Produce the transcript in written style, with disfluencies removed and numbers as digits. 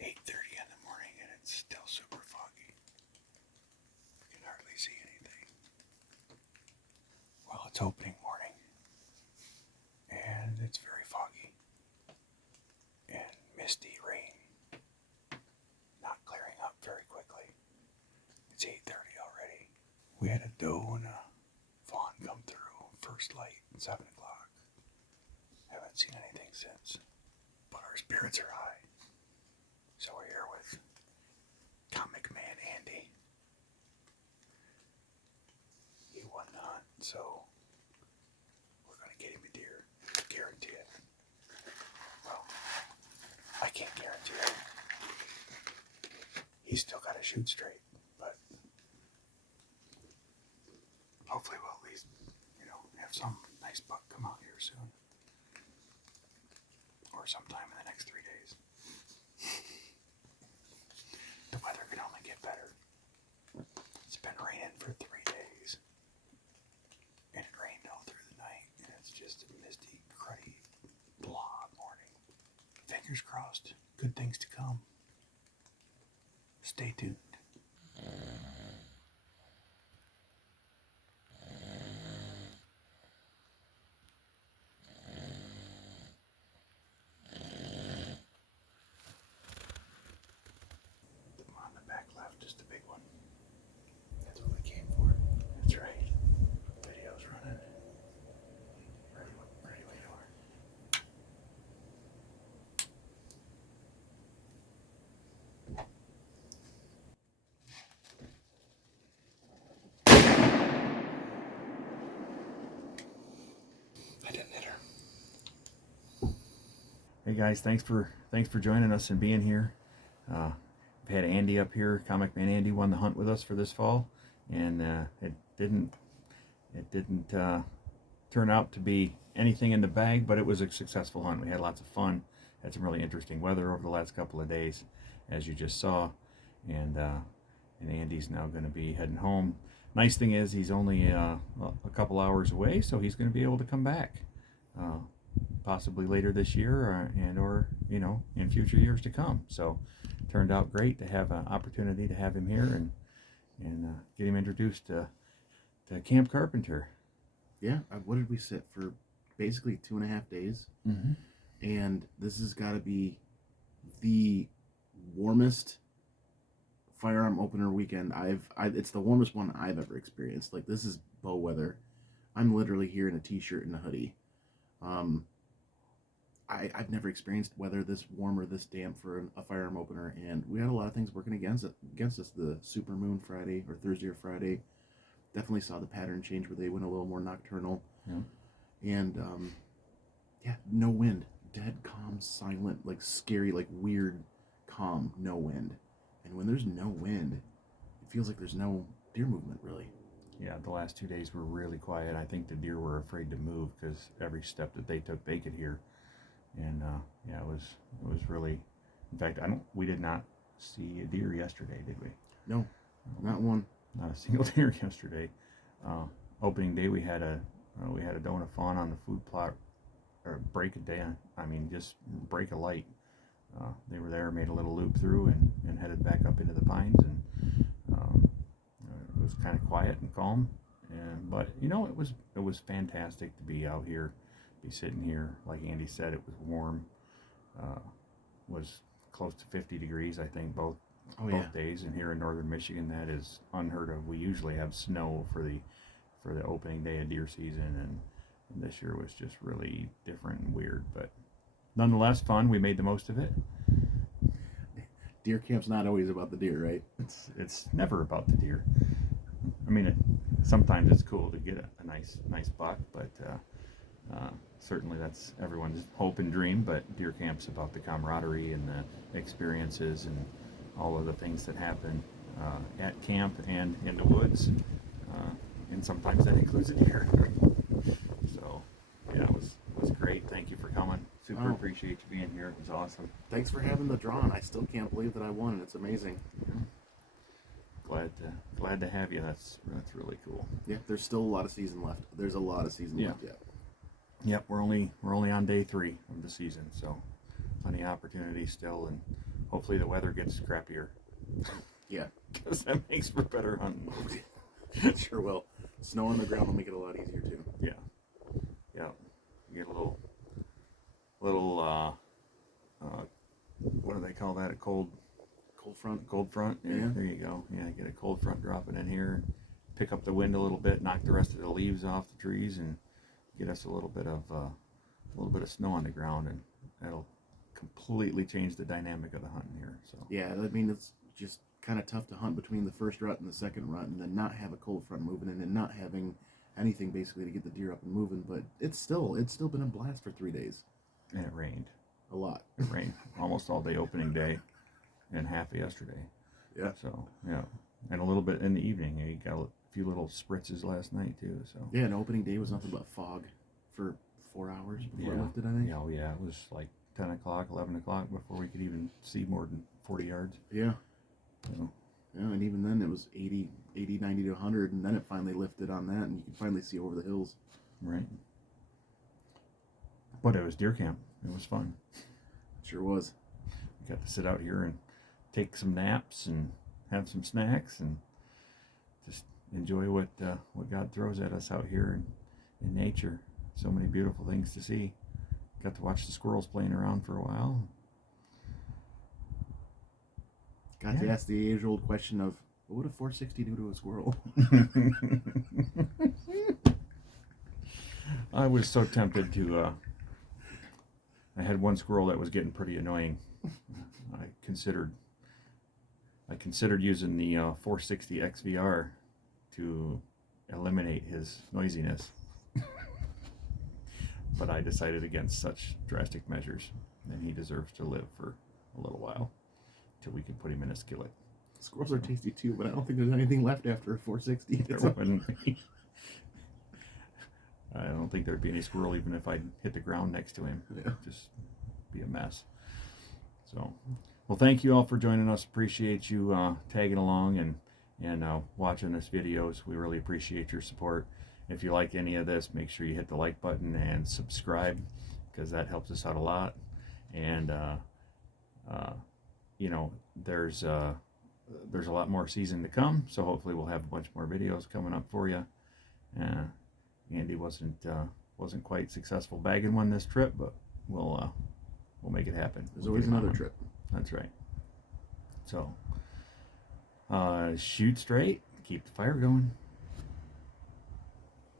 8:30 in the morning and it's still super foggy. You can hardly see anything. Well, it's opening morning and it's very foggy and misty rain. Not clearing up very quickly. It's 8:30 already. We had a doe and a fawn come through first light at 7 o'clock. Haven't seen anything since. But our spirits are high. So we're here with Comic Man Andy. He won the hunt, so we're going to get him a deer. Guarantee it. Well, I can't guarantee it. He's still got to shoot straight, but hopefully we'll at least, have some nice buck come out here soon. Or sometime in the next 3 days. The weather can only get better. It's been raining for 3 days. And it rained all through the night. And it's just a misty, cruddy, blah morning. Fingers crossed. Good things to come. Stay tuned. On the back left, just a big one. That's what we came for. That's right. Video's running. Ready when you are. I didn't hit her. Hey guys, thanks for joining us and being here. We've had Andy up here. Comic Man Andy won the hunt with us for this fall, and it didn't turn out to be anything in the bag, but it was a successful hunt. We had lots of fun. Had some really interesting weather over the last couple of days, as you just saw, and Andy's now going to be heading home. Nice thing is he's only a couple hours away, so he's going to be able to come back, possibly later this year, or in future years to come. So turned out great to have an opportunity to have him here and get him introduced to Camp Carpenter. Yeah, what did we sit for? Basically 2.5 days. Mm-hmm. And this has got to be the warmest firearm opener weekend it's the warmest one I've ever experienced. Like, this is bow weather. I'm literally here in a t-shirt and a hoodie. I've never experienced weather this warm or this damp for a firearm opener, and we had a lot of things working against us. The super moon Friday or Thursday or Friday definitely saw the pattern change where they went a little more nocturnal. Yeah. And no wind, dead calm, silent, like scary, like weird calm, no wind. And when there's no wind, it feels like there's no deer movement really. Yeah, the last 2 days were really quiet. I think the deer were afraid to move because every step that they took, they could hear. And it was really. In fact, we did not see a deer yesterday, did we? No, not one. Not a single deer yesterday. Opening day, we had a doe and a fawn on the food plot, or break a day. I mean, just break a light. They were there, made a little loop through, and headed back up into the pines, and it was kind of quiet and calm. But it was fantastic to be out here, be sitting here. Like Andy said, it was warm. Was close to 50 degrees, I think, both days. And here in northern Michigan, that is unheard of. We usually have snow for the opening day of deer season, and this year was just really different and weird, but nonetheless fun. We made the most of it. Deer camp's not always about the deer, right? It's never about the deer. I mean, sometimes it's cool to get a nice buck, but certainly that's everyone's hope and dream. But deer camp's about the camaraderie and the experiences and all of the things that happen at camp and in the woods, and sometimes that includes a deer. So yeah, it was great. Thank you for coming. Super appreciate you being here. It was awesome. Thanks for having the draw, and I still can't believe that I won. It's amazing. Yeah. Glad to have you. That's really cool. Yeah, there's still a lot of season left. There's a lot of season left yet. Yep, we're only on day 3 of the season, so plenty of opportunity still, and hopefully the weather gets crappier. Yeah. Because that makes for better hunting. It sure will. Snow on the ground will make it a lot easier too. Yeah. Yeah. You get a little what do they call that? A cold front. Cold front. Yeah. There you go. Yeah, get a cold front dropping in here, pick up the wind a little bit, knock the rest of the leaves off the trees, and get us a little bit of snow on the ground, and that'll completely change the dynamic of the hunting here. So yeah, I mean it's just kind of tough to hunt between the first rut and the second rut, and then not have a cold front moving, and then not having anything basically to get the deer up and moving. But it's still been a blast for 3 days. And it rained. A lot. It rained almost all day opening day, and half of yesterday. Yeah. So yeah, and a little bit in the evening. You got a few little spritzes last night too. So yeah, and opening day was nothing but fog for 4 hours before it lifted, I think. Yeah, oh yeah, it was like 10 o'clock, 11 o'clock before we could even see more than 40 yards. Yeah. So, yeah, and even then it was 80, 90 to 100, and then it finally lifted on that, and you could finally see over the hills. right. But it was deer camp. It was fun. It sure was. We got to sit out here and take some naps and have some snacks and just enjoy what God throws at us out here in nature. So many beautiful things to see. Got to watch the squirrels playing around for a while. Got to ask the age-old question of, what would a 460 do to a squirrel? I was so tempted to. I had one squirrel that was getting pretty annoying. I considered using the 460 XVR to eliminate his noisiness, but I decided against such drastic measures, and he deserves to live for a little while till we can put him in a skillet. Squirrels are tasty too, but I don't think there's anything left after a 460. There wouldn't be. I don't think there'd be any squirrel even if I hit the ground next to him. Yeah. Just be a mess. So, well, thank you all for joining us. Appreciate you tagging along and watching this videos. We really appreciate your support. If you like any of this, make sure you hit the like button and subscribe, because that helps us out a lot. And there's a lot more season to come, so hopefully we'll have a bunch more videos coming up for you. Andy wasn't quite successful bagging one this trip, but we'll make it happen. There's always another trip. That's right. So shoot straight, keep the fire going.